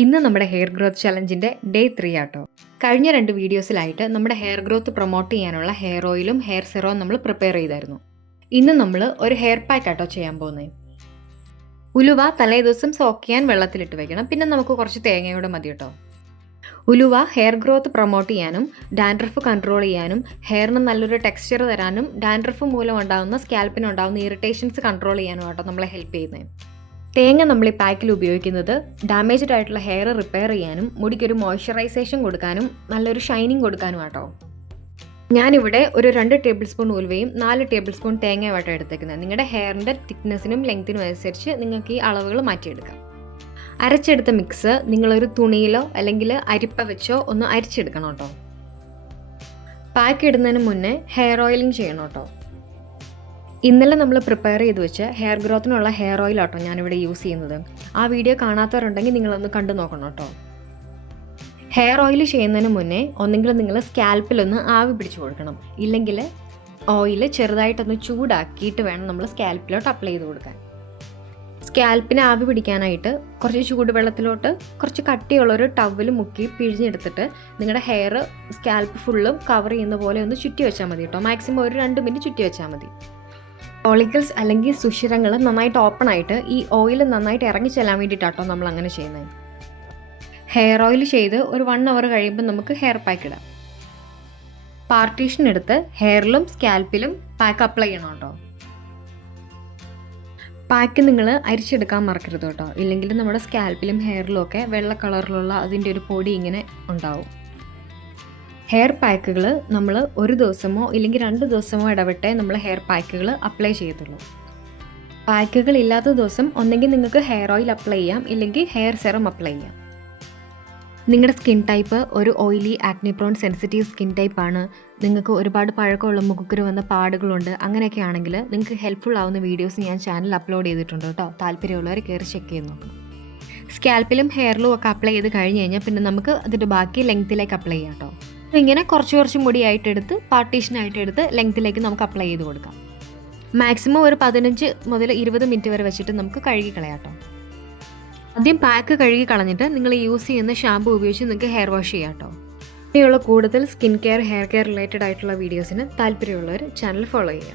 ഇന്ന് നമ്മുടെ hair growth ചലഞ്ചിൻ്റെ day 3 ആട്ടോ. കഴിഞ്ഞ 2 വീഡിയോസിലായിട്ട് നമ്മുടെ ഹെയർ ഗ്രോത്ത് പ്രൊമോട്ട് ചെയ്യാനുള്ള ഹെയർ ഓയിലും ഹെയർ സെറവും നമ്മൾ പ്രിപ്പയർ ചെയ്തായിരുന്നു. ഇന്ന് നമ്മൾ ഒരു ഹെയർ പാക്ക് ആട്ടോ ചെയ്യാൻ പോകുന്നത്. ഉലുവ തലേ ദിവസം സോക്ക് ചെയ്യാൻ വെള്ളത്തിലിട്ട് വെക്കണം. പിന്നെ നമുക്ക് കുറച്ച് തേങ്ങയോടെ മതി കേട്ടോ. ഉലുവ ഹെയർ ഗ്രോത്ത് പ്രൊമോട്ട് ചെയ്യാനും ഡാൻഡ്രഫ് കൺട്രോൾ ചെയ്യാനും ഹെയറിന് നല്ലൊരു ടെക്സ്ചർ തരാനും ഡാൻഡ്രഫ് മൂലം ഉണ്ടാകുന്ന സ്കാൽപ്പിനുണ്ടാകുന്ന ഇറിറ്റേഷൻസ് കൺട്രോൾ ചെയ്യാനും ആട്ടോ നമ്മളെ ഹെൽപ്പ് ചെയ്യുന്നത്. തേങ്ങ നമ്മൾ ഈ പാക്കിൽ ഉപയോഗിക്കുന്നത് ഡാമേജ്ഡ് ആയിട്ടുള്ള ഹെയർ റിപ്പയർ ചെയ്യാനും മുടിക്കൊരു മോയ്സ്ചറൈസേഷൻ കൊടുക്കാനും നല്ലൊരു ഷൈനിങ് കൊടുക്കാനും ആട്ടോ. ഞാനിവിടെ ഒരു 2 ടേബിൾ സ്പൂൺ ഉലുവയും 4 ടേബിൾ സ്പൂൺ തേങ്ങയുമായിട്ടോ എടുത്തേക്കുന്നത്. നിങ്ങളുടെ ഹെയറിൻ്റെ തിക്നെസ്സിനും ലെങ്ത്തിനും അനുസരിച്ച് നിങ്ങൾക്ക് ഈ അളവുകൾ മാറ്റിയെടുക്കാം. അരച്ചെടുത്ത മിക്സ് നിങ്ങളൊരു തുണിയിലോ അല്ലെങ്കിൽ അരിപ്പ വെച്ചോ ഒന്ന് അരിച്ചെടുക്കണം കേട്ടോ. പാക്ക് ഇടുന്നതിന് മുന്നേ ഹെയർ ഓയിലിംഗ് ചെയ്യണം കേട്ടോ. ഇന്നലെ നമ്മൾ പ്രിപ്പയർ ചെയ്ത് വെച്ച് ഹെയർ ഗ്രോത്തിനുള്ള ഹെയർ ഓയിൽ ആട്ടോ ഞാനിവിടെ യൂസ് ചെയ്യുന്നത്. ആ വീഡിയോ കാണാത്തവരുണ്ടെങ്കിൽ നിങ്ങളൊന്ന് കണ്ടു നോക്കണം കേട്ടോ. ഹെയർ ഓയിൽ ചെയ്യുന്നതിന് മുന്നേ ഒന്നെങ്കിൽ നിങ്ങൾ സ്കാൽപ്പിലൊന്ന് ആവി പിടിച്ചു കൊടുക്കണം. ഇല്ലെങ്കിൽ ഓയിൽ ചെറുതായിട്ടൊന്ന് ചൂടാക്കിയിട്ട് വേണം നമ്മൾ സ്കാൽപ്പിലോട്ട് അപ്ലൈ ചെയ്ത് കൊടുക്കാൻ. സ്കാൽപ്പിന് ആവി പിടിക്കാനായിട്ട് കുറച്ച് ചൂടുവെള്ളത്തിലോട്ട് കുറച്ച് കട്ടിയുള്ളൊരു ടവൽ മുക്കി പിഴിഞ്ഞെടുത്തിട്ട് നിങ്ങളുടെ ഹെയർ സ്കാൽപ്പ് ഫുള്ളും കവർ ചെയ്യുന്ന പോലെ ഒന്ന് ചുറ്റി വെച്ചാൽ മതി കേട്ടോ. മാക്സിമം ഒരു 2 മിനിറ്റ് ചുറ്റി വെച്ചാൽ മതി. ഫോളിക്കിൾസ് അല്ലെങ്കിൽ സുഷിരങ്ങൾ നന്നായിട്ട് ഓപ്പൺ ആയിട്ട് ഈ ഓയിൽ നന്നായിട്ട് ഇറങ്ങി ചെല്ലാൻ വേണ്ടിയിട്ടാട്ടോ നമ്മൾ അങ്ങനെ ചെയ്യുന്നത്. ഹെയർ ഓയിൽ ചെയ്ത് ഒരു 1 അവർ കഴിയുമ്പോൾ നമുക്ക് ഹെയർ പാക്ക് ഇടാം. പാർട്ടീഷൻ എടുത്ത് ഹെയറിലും സ്കാൽപ്പിലും പാക്ക് അപ്ലൈ ചെയ്യണം കേട്ടോ. പാക്ക് നിങ്ങൾ അരിച്ചെടുക്കാൻ മറക്കരുത് കേട്ടോ. ഇല്ലെങ്കിൽ നമ്മുടെ സ്കാൽപ്പിലും ഹെയറിലും ഒക്കെ വെള്ള കളറിലുള്ള അതിൻ്റെ ഒരു പൊടി ഇങ്ങനെ ഉണ്ടാവും. ഹെയർ പാക്കുകൾ നമ്മൾ ഒരു ദിവസമോ ഇല്ലെങ്കിൽ 2 ദിവസമോ ഇടവിട്ടേ നമ്മൾ ഹെയർ പാക്കുകൾ അപ്ലൈ ചെയ്യത്തുള്ളൂ. പാക്കുകൾ ഇല്ലാത്ത ദിവസം ഒന്നെങ്കിൽ നിങ്ങൾക്ക് ഹെയർ ഓയിൽ അപ്ലൈ ചെയ്യാം, ഇല്ലെങ്കിൽ ഹെയർ സെറം അപ്ലൈ ചെയ്യാം. നിങ്ങളുടെ സ്കിൻ ടൈപ്പ് ഒരു oily acne prone sensitive skin ടൈപ്പാണ്, നിങ്ങൾക്ക് ഒരുപാട് പഴക്കമുള്ള മുഖക്കുരു വന്ന പാടുകളുണ്ട്, അങ്ങനെയൊക്കെ ആണെങ്കിൽ നിങ്ങൾക്ക് ഹെൽപ്ഫുൾ ആവുന്ന വീഡിയോസ് ഞാൻ ചാനൽ അപ്ലോഡ് ചെയ്തിട്ടുണ്ട് കേട്ടോ. താല്പര്യമുള്ളവർ കയറി ചെക്ക് ചെയ്ത് നോക്കണം. സ്കാൽപ്പിലും ഹെയറിലും ഒക്കെ അപ്ലൈ ചെയ്ത് കഴിഞ്ഞ് കഴിഞ്ഞാൽ പിന്നെ നമുക്ക് അതിൻ്റെ ബാക്കി ലെങ്ത്തിലേക്ക് അപ്ലൈ ചെയ്യാം കേട്ടോ. ഇങ്ങനെ കുറച്ച് മുടിയായിട്ട് എടുത്ത് പാർട്ടീഷനായിട്ട് എടുത്ത് ലെങ്ത്തിലേക്ക് നമുക്ക് അപ്ലൈ ചെയ്ത് കൊടുക്കാം. മാക്സിമം ഒരു 15 മുതൽ 20 മിനിറ്റ് വരെ വെച്ചിട്ട് നമുക്ക് കഴുകി കളയാം കേട്ടോ. ആദ്യം പാക്ക് കഴുകി കളഞ്ഞിട്ട് നിങ്ങൾ യൂസ് ചെയ്യുന്ന ഷാമ്പു ഉപയോഗിച്ച് നിങ്ങൾക്ക് ഹെയർ വാഷ് ചെയ്യാം കേട്ടോ. ഇനിയുള്ള കൂടുതൽ skin care hair care related ആയിട്ടുള്ള വീഡിയോസിന് താല്പര്യമുള്ളവർ ചാനൽ ഫോളോ ചെയ്യുക.